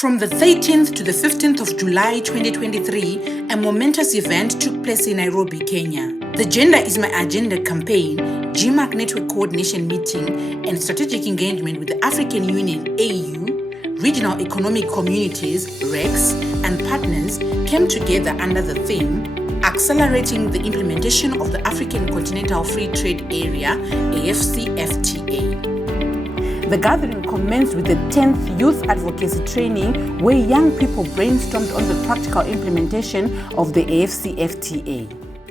From the 13th to the 15th of July 2023, a momentous event took place in Nairobi, Kenya. The Gender is My Agenda campaign, GIMAC Network Coordination Meeting, and strategic engagement with the African Union AU, regional economic communities, RECs, and partners came together under the theme, Accelerating the Implementation of the African Continental Free Trade Area, AfCFTA. The gathering commenced with the 10th Youth Advocacy Training, where young people brainstormed on the practical implementation of the AfCFTA.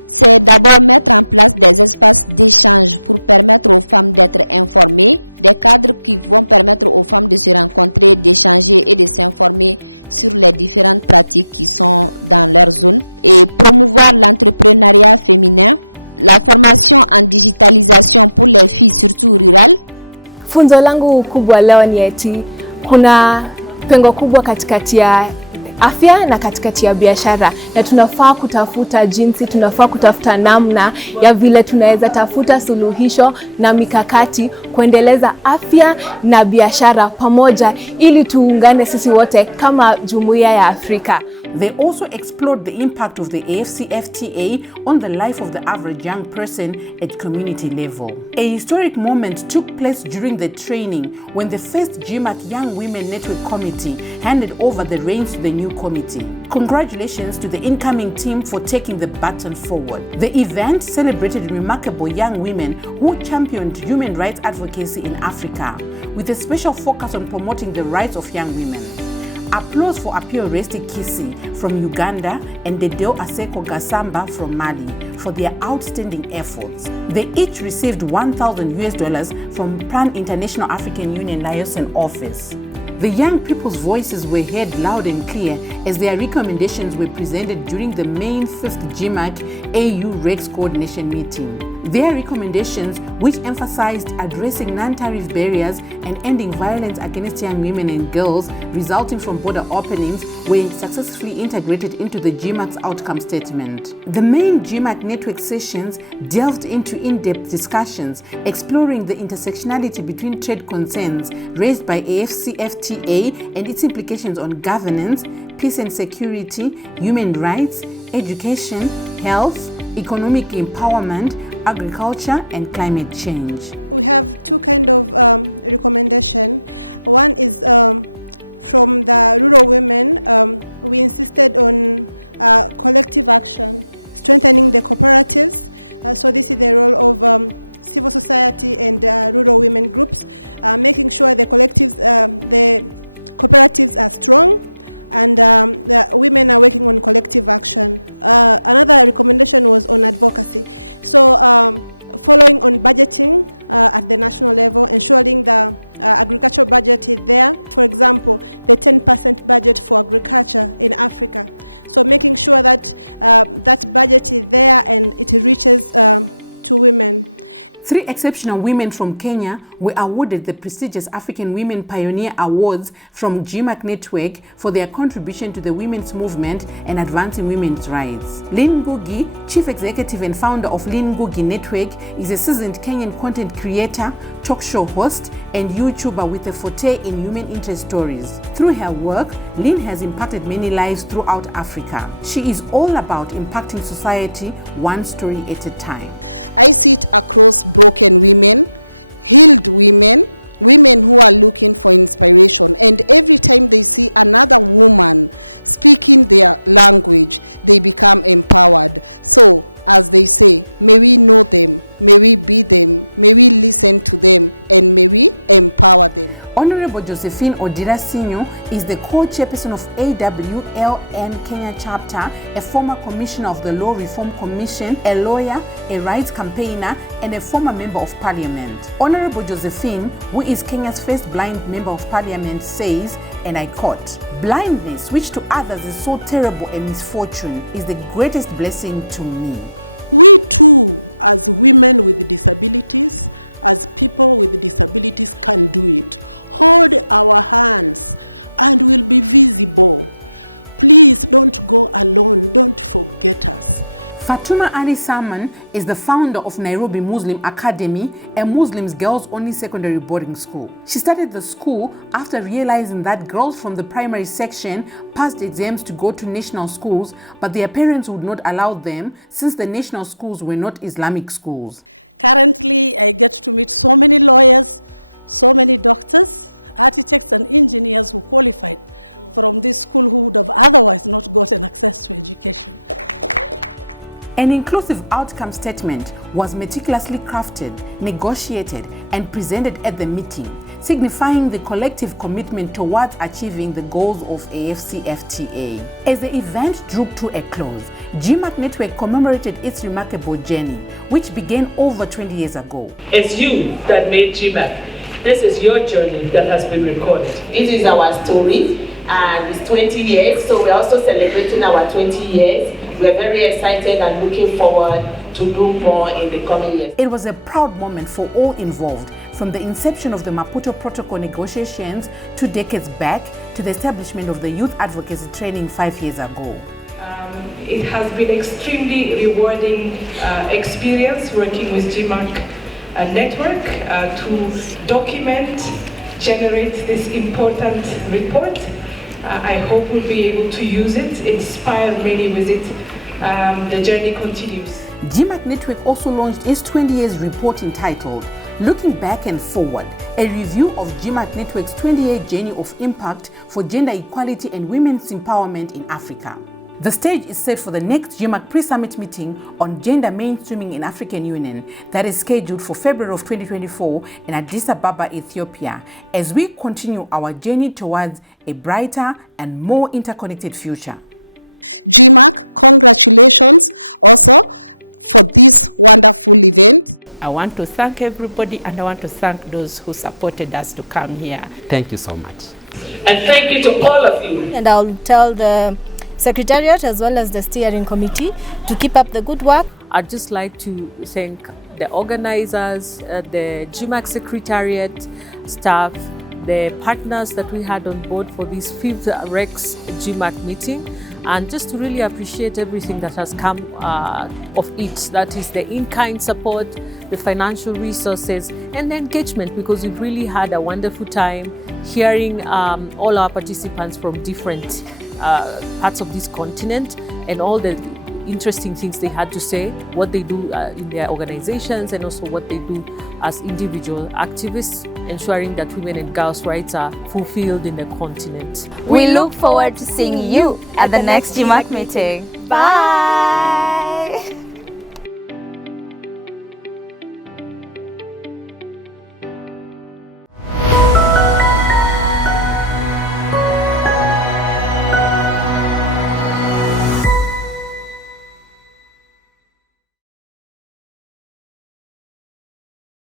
C'est d'abord mettre en place des espaces d'échange pour permettre aux femmes d'être informées, des cadres qui vont permettre aux femmes de se rencontrer, d'échanger et de s'informer sur les différentes pratiques qui sont dans leur zone, et promouvoir l'entrepreneuriat féminin, la formation en digitalisation pour les filles, surtout rurales. Funzo langu kubwa leo ni eti kuna pengo kubwa katikati ya afya na katikati ya biashara, na tunafaa kutafuta namna ya vile tunaweza tafuta suluhisho na mikakati kuendeleza afya na biashara pamoja ili tuungane sisi wote kama jumuiya ya Afrika. They also explored the impact of the AfCFTA on the life of the average young person at community level. A historic moment took place during the training when the first GIMAC Young Women Network Committee handed over the reins to the new committee. Congratulations to the incoming team for taking the baton forward. The event celebrated remarkable young women who championed human rights advocacy in Africa, with a special focus on promoting the rights of young women. Applause for Apio Resti Kisi from Uganda and Dedeo Aseko Gasamba from Mali for their outstanding efforts. They each received $1,000 from Plan International African Union Liaison Office. The young people's voices were heard loud and clear as their recommendations were presented during the main 5th GIMAC AU RECs coordination meeting. Their recommendations, which emphasized addressing non-tariff barriers and ending violence against young women and girls resulting from border openings, were successfully integrated into the GIMAC's outcome statement. The main GIMAC network sessions delved into in-depth discussions exploring the intersectionality between trade concerns raised by AfCFTA and its implications on governance, peace and security, human rights, education, health, economic empowerment, agriculture and climate change. We have two kind of recommendation. One is from the rural women. We insisted on collective action, strengthening the cooperatives. So this is the role of civil society and rural women groups, making sure the cooperatives are strong and the women are working on collective action. Another recommendation was on advocacy. So following on budgeting at the national level, ensuring the agricultural budget is there. For example, the 10% budget for agriculture in Africa. So making sure that that budget is there and it reaches to women. 3 exceptional women from Kenya were awarded the prestigious African Women Pioneer Awards from GIMAC Network for their contribution to the women's movement and advancing women's rights. Lynn Ngugi, Chief Executive and founder of Lynn Ngugi Network, is a seasoned Kenyan content creator, talk show host, and YouTuber with a forte in human interest stories. Through her work, Lynn has impacted many lives throughout Africa. She is all about impacting society one story at a time. I see it across broken women, healed women, women who are looking for inspiration, and every time they see another woman speaking their language, they become empowered. So, as they say, may we know them, may we be them, may we listen to them, and may we empower them. Honorable Josephine Odira Sinyo is the co-chairperson of AWLN Kenya chapter, a former commissioner of the Law Reform Commission, a lawyer, a rights campaigner, and a former member of parliament. Honorable Josephine, who is Kenya's first blind member of parliament, says, and I quote, "Blindness, which to others is so terrible a misfortune, is the greatest blessing to me." We too, as women with disabilities, as people with disabilities, can do it. Hold our hands and we'll be visible. Please don't go alone. Don't forget us. Fatuma Ali Salman is the founder of Nairobi Muslim Academy, a Muslim girls-only secondary boarding school. She started the school after realizing that girls from the primary section passed exams to go to national schools, but their parents would not allow them since the national schools were not Islamic schools. Currently, I get to meet so many lawyers, so many doctors, architects and engineers who qualified from this school who would have otherwise not gotten access to education. An inclusive outcome statement was meticulously crafted, negotiated, and presented at the meeting, signifying the collective commitment towards achieving the goals of AFCFTA. As the event drew to a close, GIMAC Network commemorated its remarkable journey, which began over 20 years ago. It's you that made GIMAC. This is your journey that has been recorded. This is our story, and it's 20 years, so we're also celebrating our 20 years. We're very excited and looking forward to do more in the coming years. It was a proud moment for all involved, from the inception of the Maputo Protocol negotiations 2 decades back to the establishment of the Youth Advocacy Training 5 years ago. It has been extremely rewarding experience working with GIMAC network to document, generate this important report. I hope we'll be able to use it, inspire many with it. The journey continues. GIMAC Network also launched its 20 years report entitled Looking Back and Forward, a review of GIMAC Network's 20-year journey of impact for gender equality and women's empowerment in Africa. The stage is set for the next GIMAC pre-summit meeting on gender mainstreaming in African Union that is scheduled for February of 2024 in Addis Ababa, Ethiopia, as we continue our journey towards a brighter and more interconnected future. GIMAC, congratulations also for this wonderful event. I want to thank everybody, and I want to thank those who supported us to come here. Thank you so much. And thank you to all of you. And I'll tell the Secretariat as well as the steering committee to keep up the good work. I'd just like to thank the organizers, the GIMAC Secretariat staff, the partners that we had on board for this 5th Rex GIMAC meeting, and just to really appreciate everything that has come of it. That is the in-kind support, the financial resources, and the engagement, because we've really had a wonderful time hearing all our participants from different parts of this continent and all the interesting things they had to say, what they do in their organizations, and also what they do as individual activists, ensuring that women and girls' rights are fulfilled in the continent. We look forward to seeing you at the next GIMAC meeting. Bye!